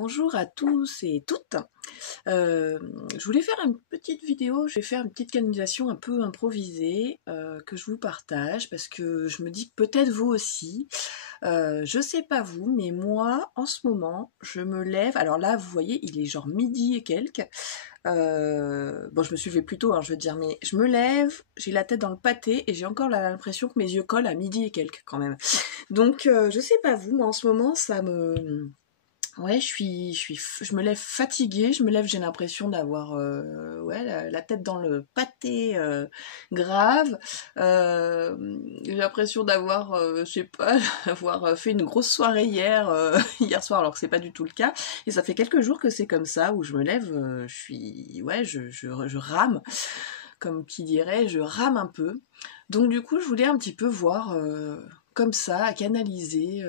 Bonjour à tous et toutes. Je voulais faire une petite vidéo, je vais faire une petite canalisation un peu improvisée que je vous partage parce que je me dis que peut-être vous aussi. Je sais pas vous, mais moi en ce moment je me lève. Alors là, vous voyez, il est genre midi et quelques. Bon, je me suis levée plus tôt, hein, je veux dire, mais je me lève, j'ai la tête dans le pâté et j'ai encore l'impression que mes yeux collent à midi et quelques quand même. Donc, je sais pas vous, moi en ce moment ça me ouais, je me lève fatiguée, je me lève, j'ai l'impression d'avoir ouais, la tête dans le pâté grave. J'ai l'impression d'avoir, je sais pas, d'avoir fait une grosse soirée hier, hier soir, alors que c'est pas du tout le cas. Et ça fait quelques jours que c'est comme ça, où je me lève, je suis, ouais, je rame, comme qui dirait, je rame un peu. Donc du coup, je voulais un petit peu voir comme ça, à canaliser,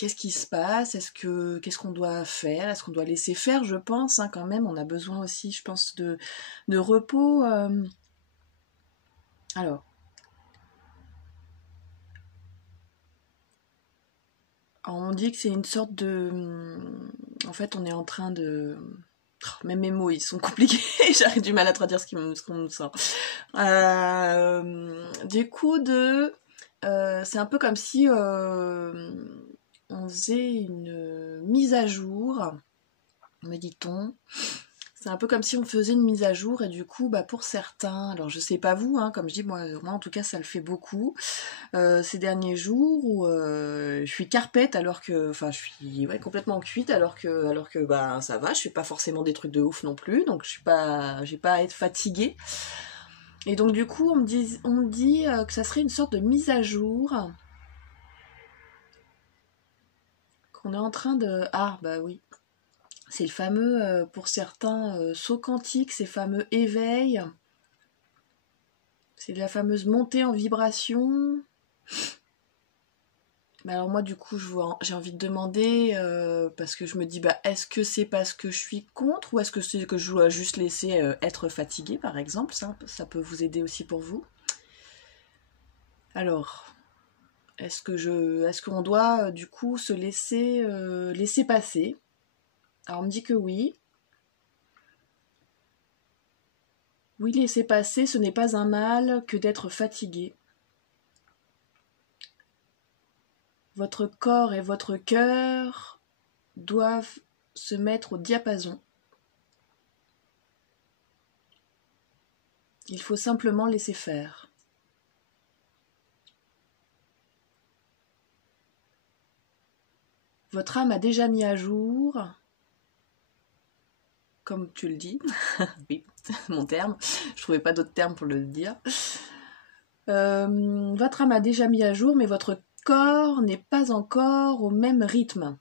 qu'est-ce qui se passe, qu'est-ce qu'on doit faire, est-ce qu'on doit laisser faire, je pense, hein, quand même, on a besoin aussi, je pense, de repos. Alors, on dit que c'est une sorte de... En fait, on est en train de... Même mes mots, ils sont compliqués, j'ai du mal à traduire ce qu'on me sort. Du coup, c'est un peu comme si on faisait une mise à jour, me dit-on. C'est un peu comme si on faisait une mise à jour et du coup, pour certains, alors je sais pas vous, hein, comme je dis, moi en tout cas ça le fait beaucoup, ces derniers jours où je suis carpette alors que, enfin je suis ouais, complètement cuite alors que ça va, je fais pas forcément des trucs de ouf non plus, donc j'ai pas à être fatiguée. Et donc du coup on me dit que ça serait une sorte de mise à jour, qu'on est en train de... Ah bah oui, c'est le fameux, pour certains, saut quantique, ces fameux éveils. C'est de la fameuse montée en vibration. Mais alors moi du coup j'ai envie de demander, parce que je me dis est-ce que c'est parce que je suis contre ou est-ce que c'est que je dois juste laisser être fatiguée par exemple, ça peut vous aider aussi pour vous. Alors, est-ce qu'on doit du coup se laisser passer? Alors on me dit que oui. Oui, laisser passer, ce n'est pas un mal que d'être fatigué. Votre corps et votre cœur doivent se mettre au diapason. Il faut simplement laisser faire. Votre âme a déjà mis à jour, comme tu le dis, oui, mon terme, je trouvais pas d'autre terme pour le dire. Votre âme a déjà mis à jour, mais votre corps n'est pas encore au même rythme.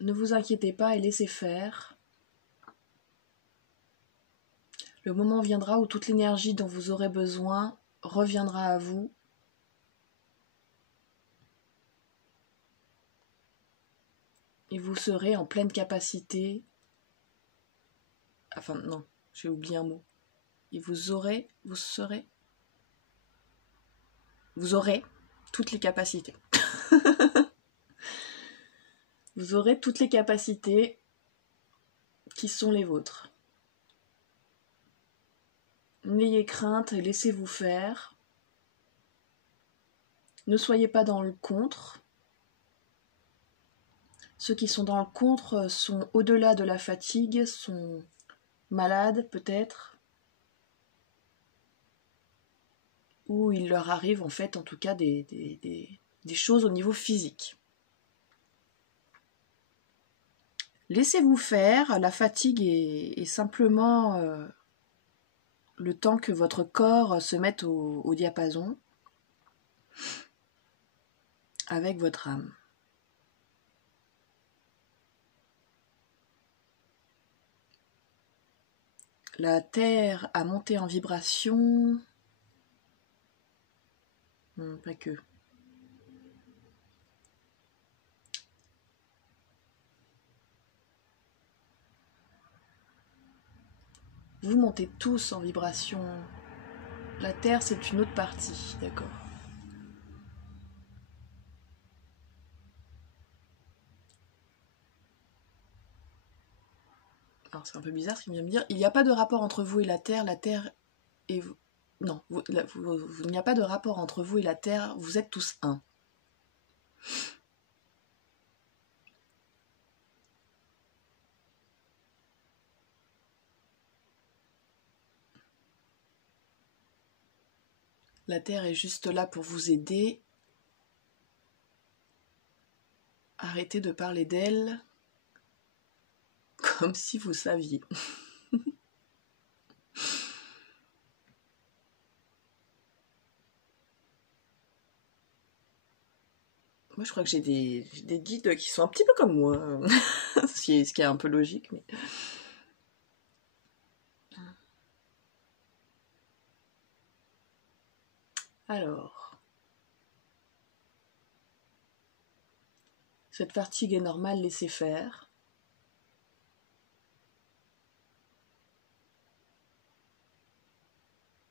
Ne vous inquiétez pas et laissez faire. Le moment viendra où toute l'énergie dont vous aurez besoin reviendra à vous. Et vous serez en pleine capacité. Enfin, non, j'ai oublié un mot. Et vous aurez toutes les capacités. Vous aurez toutes les capacités qui sont les vôtres. N'ayez crainte et laissez-vous faire. Ne soyez pas dans le contre. Ceux qui sont dans le contre sont au-delà de la fatigue, sont malades peut-être, ou il leur arrive en fait en tout cas des choses au niveau physique. Laissez-vous faire, la fatigue est simplement le temps que votre corps se mette au diapason avec votre âme. La terre a monté en vibration, pas que. Vous montez tous en vibration. La terre, c'est une autre partie, d'accord. Alors c'est un peu bizarre ce qu'il vient de me dire. Il n'y a pas de rapport entre vous et la Terre et vous. Non, il n'y a pas de rapport entre vous et la Terre, vous êtes tous un. La Terre est juste là pour vous aider. Arrêtez de parler d'elle comme si vous saviez. Moi, je crois que j'ai des guides qui sont un petit peu comme moi. ce qui est un peu logique. Mais... Alors... Cette fatigue est normale, laissez faire.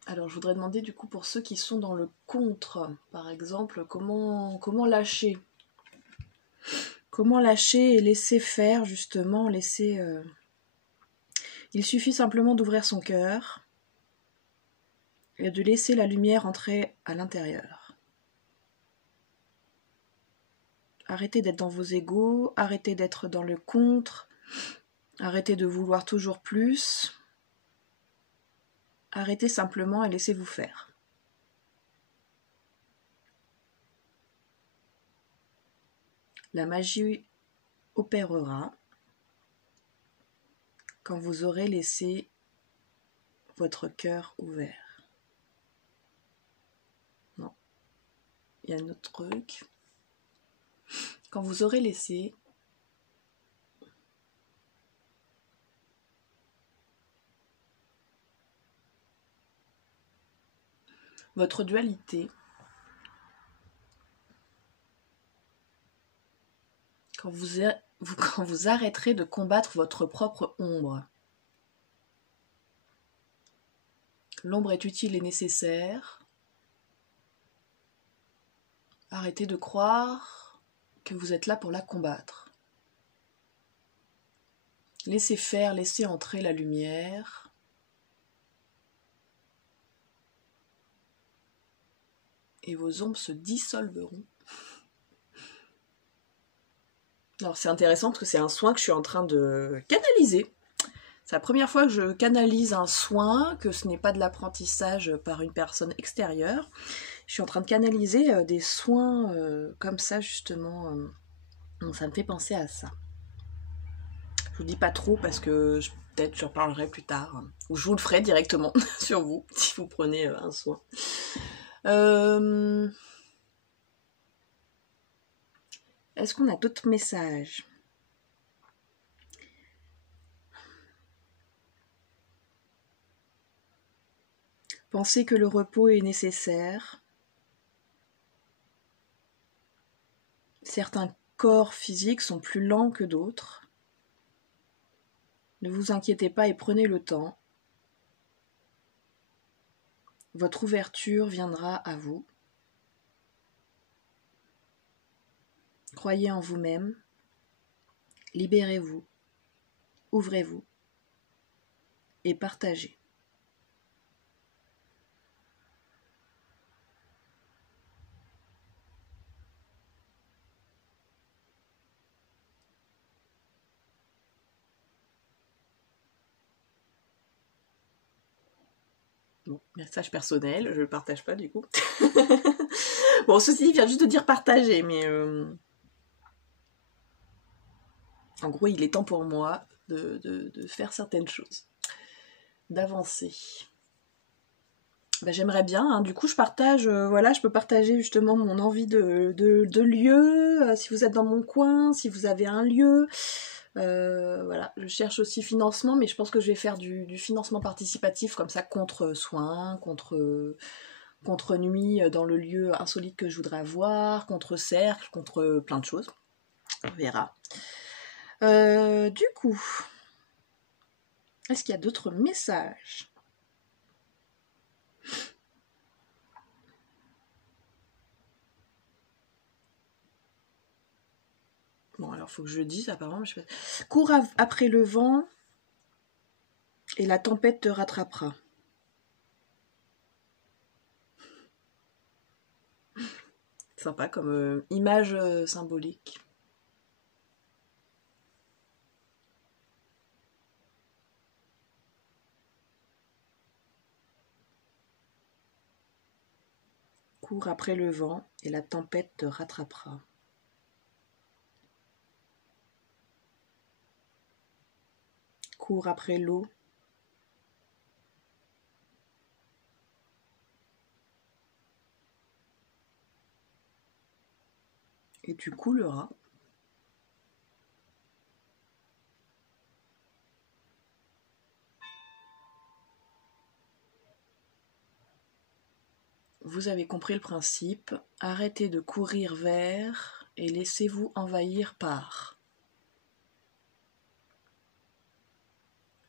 Alors, je voudrais demander du coup pour ceux qui sont dans le contre, par exemple, comment lâcher? Comment lâcher et laisser faire, justement, laisser... Il suffit simplement d'ouvrir son cœur et de laisser la lumière entrer à l'intérieur. Arrêtez d'être dans vos égos, arrêtez d'être dans le contre, arrêtez de vouloir toujours plus. Arrêtez simplement et laissez-vous faire. La magie opérera quand vous aurez laissé votre cœur ouvert. Non, il y a un autre truc. Quand vous aurez laissé votre dualité, quand vous arrêterez de combattre votre propre ombre. L'ombre est utile et nécessaire. Arrêtez de croire que vous êtes là pour la combattre. Laissez faire, laissez entrer la lumière. Et vos ombres se dissolveront. Alors c'est intéressant parce que c'est un soin que je suis en train de canaliser. C'est la première fois que je canalise un soin, que ce n'est pas de l'apprentissage par une personne extérieure. Je suis en train de canaliser des soins comme ça justement. Donc ça me fait penser à ça. Je vous dis pas trop parce que peut-être j'en parlerai plus tard. Ou je vous le ferai directement sur vous si vous prenez un soin. Est-ce qu'on a d'autres messages ? Pensez que le repos est nécessaire. Certains corps physiques sont plus lents que d'autres. Ne vous inquiétez pas et prenez le temps. Votre ouverture viendra à vous. Croyez en vous-même. Libérez-vous. Ouvrez-vous. Et partagez. Bon, message personnel, je le partage pas du coup. Bon, ceci vient juste de dire partager, mais en gros, il est temps pour moi de faire certaines choses, d'avancer. Ben, j'aimerais bien, hein. Du coup je partage, voilà, je peux partager justement mon envie de lieu, si vous êtes dans mon coin, si vous avez un lieu. Voilà, je cherche aussi financement, mais je pense que je vais faire du financement participatif comme ça contre soins, contre nuit dans le lieu insolite que je voudrais avoir, contre cercle, contre plein de choses. On verra. Du coup, est-ce qu'il y a d'autres messages ? Bon, alors il faut que je le dise apparemment. Je sais pas. Cours après le vent. et la tempête te rattrapera. Sympa comme image symbolique. Cours après le vent et la tempête te rattrapera. Cours après l'eau. Et tu couleras. Vous avez compris le principe. Arrêtez de courir vers et laissez-vous envahir par.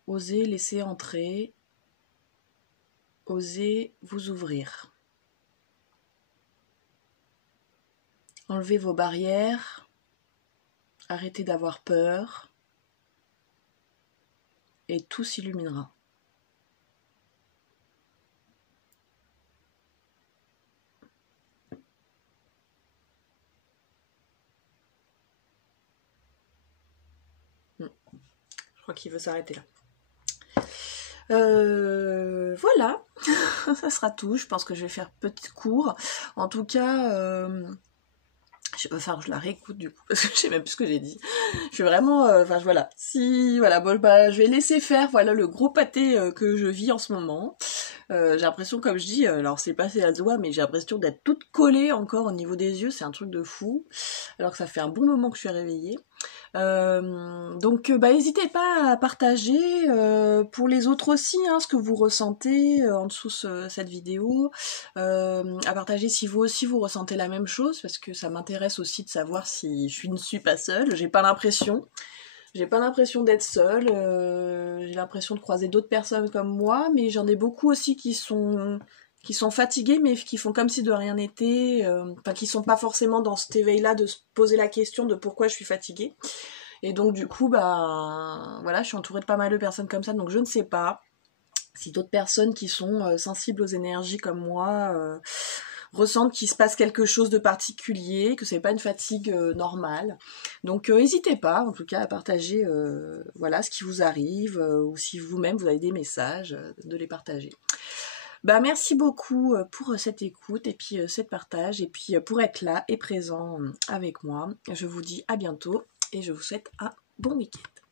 Osez laisser entrer. Osez vous ouvrir. Enlevez vos barrières. Arrêtez d'avoir peur. Et tout s'illuminera. Je crois qu'il veut s'arrêter là. Voilà, ça sera tout. Je pense que je vais faire petit cours. En tout cas, enfin, je la réécoute du coup, parce que je sais même plus ce que j'ai dit. Je suis vraiment, enfin voilà. Si, voilà, bon, bah, je vais laisser faire, voilà, le gros pâté que je vis en ce moment. J'ai l'impression, comme je dis, alors c'est passé à doigt, mais j'ai l'impression d'être toute collée encore au niveau des yeux, c'est un truc de fou. Alors que ça fait un bon moment que je suis réveillée. Donc bah, n'hésitez pas à partager pour les autres aussi hein, ce que vous ressentez en dessous cette vidéo, à partager si vous aussi vous ressentez la même chose, parce que ça m'intéresse aussi de savoir si je ne suis pas seule. J'ai pas l'impression d'être seule, j'ai l'impression de croiser d'autres personnes comme moi, mais j'en ai beaucoup aussi qui sont fatigués, mais qui font comme si de rien n'était, enfin qui sont pas forcément dans cet éveil-là de se poser la question de pourquoi je suis fatiguée. Et donc du coup, bah voilà, je suis entourée de pas mal de personnes comme ça, donc je ne sais pas si d'autres personnes qui sont sensibles aux énergies comme moi ressentent qu'il se passe quelque chose de particulier, que c'est pas une fatigue normale. Donc n'hésitez pas en tout cas à partager voilà ce qui vous arrive, ou si vous-même vous avez des messages, de les partager. Bah merci beaucoup pour cette écoute et puis cette partage et puis pour être là et présent avec moi. Je vous dis à bientôt et je vous souhaite un bon week-end.